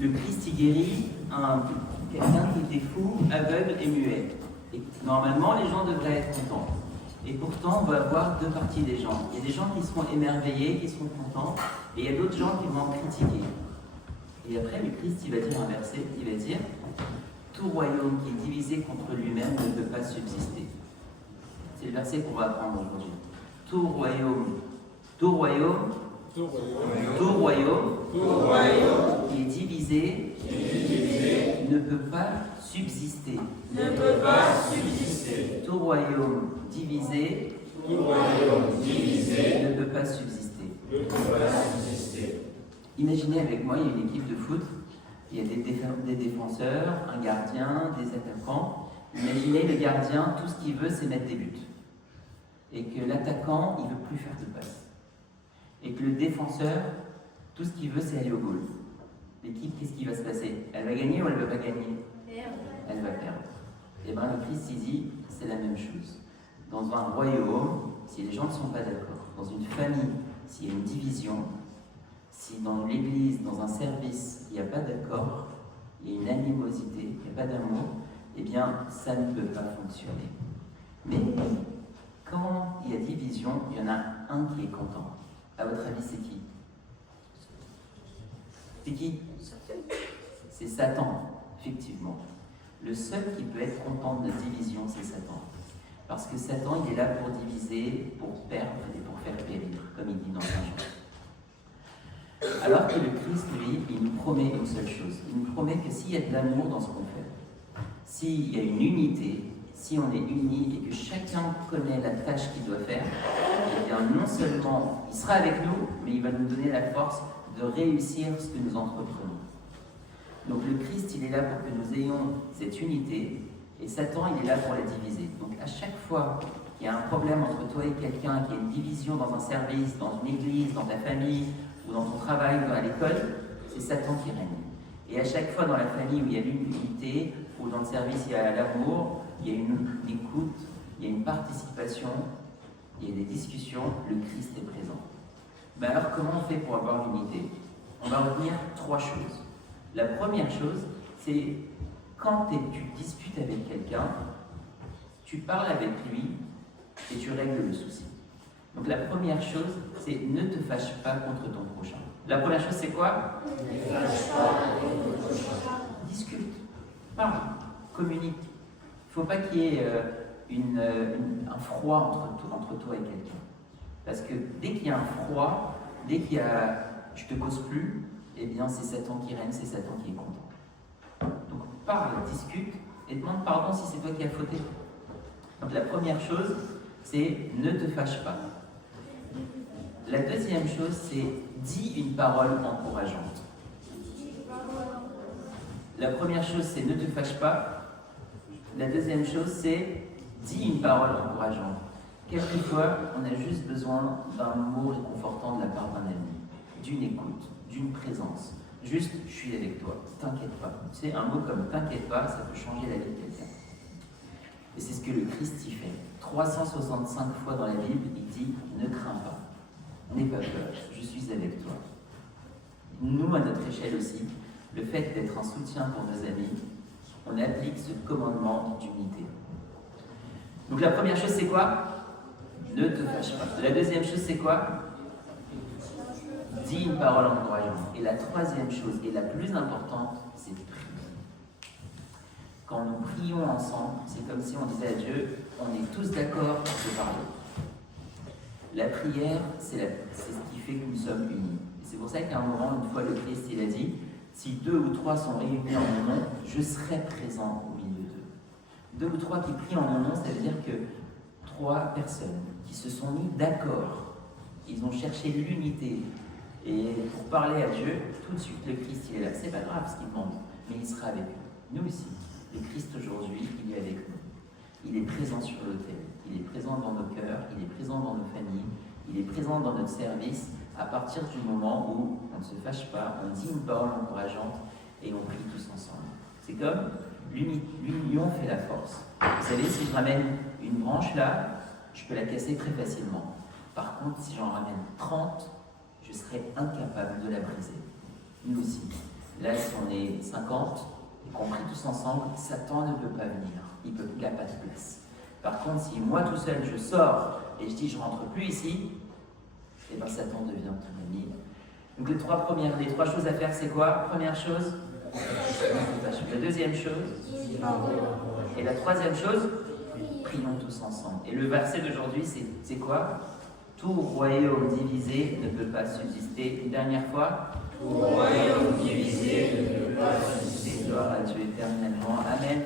Le Christ, il guérit quelqu'un qui était fou, aveugle et muet. Et normalement, les gens devraient être contents. Et pourtant, on va avoir deux parties des gens. Il y a des gens qui seront émerveillés, qui seront contents, et il y a d'autres gens qui vont critiquer. Et après, le Christ, il va dire un verset, il va dire « Tout royaume qui est divisé contre lui-même ne peut pas subsister. » C'est le verset qu'on va apprendre aujourd'hui. Tout royaume qui est divisé ne peut pas subsister. Tout royaume divisé ne peut pas subsister. Imaginez avec moi, il y a une équipe de foot, il y a des défenseurs, un gardien, des attaquants. Imaginez le gardien, tout ce qu'il veut, c'est mettre des buts. Et que l'attaquant, il ne veut plus faire de passes. Et que le défenseur, tout ce qu'il veut, c'est aller au goal. L'équipe, qu'est-ce qui va se passer? Elle va gagner ou elle ne va pas gagner? Elle va perdre. Et bien le Christ, il dit, c'est la même chose. Dans un royaume, si les gens ne sont pas d'accord, dans une famille, s'il y a une division, si dans l'église, dans un service, il n'y a pas d'accord, il y a une animosité, il n'y a pas d'amour, eh bien, ça ne peut pas fonctionner. Mais quand il y a division, il y en a un qui est content. À votre avis, c'est qui? C'est qui? C'est Satan, effectivement. Le seul qui peut être content de la division, c'est Satan. Parce que Satan, il est là pour diviser, pour perdre et pour faire périr, comme il dit dans Saint Jean. Alors que le Christ, lui, il nous promet une seule chose. Il nous promet que s'il y a de l'amour dans ce qu'on fait, s'il y a une unité, si on est unis et que chacun connaît la tâche qu'il doit faire, eh bien non seulement il sera avec nous, mais il va nous donner la force de réussir ce que nous entreprenons. Donc le Christ, il est là pour que nous ayons cette unité, et Satan, il est là pour la diviser. Donc à chaque fois qu'il y a un problème entre toi et quelqu'un, qu'il y a une division dans un service, dans une église, dans ta famille, ou dans ton travail, ou à l'école, c'est Satan qui règne. Et à chaque fois dans la famille où il y a l'unité, ou dans le service il y a l'amour, il y a une écoute, il y a une participation, il y a des discussions, le Christ est présent. Ben alors comment on fait pour avoir l'unité? On va retenir trois choses. La première chose, c'est quand tu disputes avec quelqu'un, tu parles avec lui et tu règles le souci. Donc la première chose, c'est ne te fâche pas contre ton prochain. La première chose, c'est quoi? Ne te fâche pas contre ton prochain. Discute, parle, communique. Il ne faut pas qu'il y ait un froid entre toi et quelqu'un. Parce que dès qu'il y a un froid, dès qu'il y a « je te cause plus », eh bien c'est Satan qui règne, c'est Satan qui est content. Donc parle, discute et demande pardon si c'est toi qui as fauté. Donc la première chose, c'est ne te fâche pas. La deuxième chose, c'est dis une parole encourageante. La première chose, c'est ne te fâche pas. La deuxième chose, c'est dis une parole encourageante. Quelquefois, on a juste besoin d'un mot réconfortant de la part d'un ami, d'une écoute, d'une présence. Juste, je suis avec toi, t'inquiète pas. Tu sais, un mot comme t'inquiète pas, ça peut changer la vie de quelqu'un. Et c'est ce que le Christ y fait. 365 fois dans la Bible, il dit ne crains pas, n'aie pas peur, je suis avec toi. Nous, à notre échelle aussi, le fait d'être un soutien pour nos amis, on applique ce commandement d'unité. Donc la première chose, c'est quoi? Ne te fâche pas. La deuxième chose, c'est quoi? Dis une parole encourageante. Et la troisième chose, et la plus importante, c'est de prier. Quand nous prions ensemble, c'est comme si on disait à Dieu, on est tous d'accord pour se parler. La prière, c'est ce qui fait que nous sommes unis. Et c'est pour ça qu'à un moment, une fois, le Christ, il a dit, si 2 ou 3 sont réunis en mon nom, je serai présent au milieu d'eux. 2 ou 3 qui prient en mon nom, ça veut dire que 3 personnes qui se sont mis d'accord, ils ont cherché l'unité. Et pour parler à Dieu, tout de suite, le Christ, il est là. C'est pas grave ce qu'il demande, mais il sera avec nous. Nous aussi. Le Christ aujourd'hui, il est avec nous. Il est présent sur l'autel. Il est présent dans nos cœurs. Il est présent dans nos familles. Il est présent dans notre service à partir du moment où on ne se fâche pas, on dit une parole encourageante et on prie tous ensemble. C'est comme l'union fait la force. Vous savez, si je ramène une branche là, je peux la casser très facilement. Par contre, si j'en ramène 30, je serai incapable de la briser. Nous aussi. Là, si on est 50, et qu'on prie tous ensemble, Satan ne peut pas venir. Il n'a pas de place. Par contre, si moi tout seul, je sors et je dis je rentre plus ici, et bien Satan devient ton ami. Donc les trois choses à faire, c'est quoi? Première chose, la deuxième chose, et la troisième chose, prions tous ensemble. Et le verset d'aujourd'hui, c'est quoi? Tout royaume divisé ne peut pas subsister. Une dernière fois, tout royaume divisé ne peut pas subsister. Gloire à Dieu éternellement. Amen.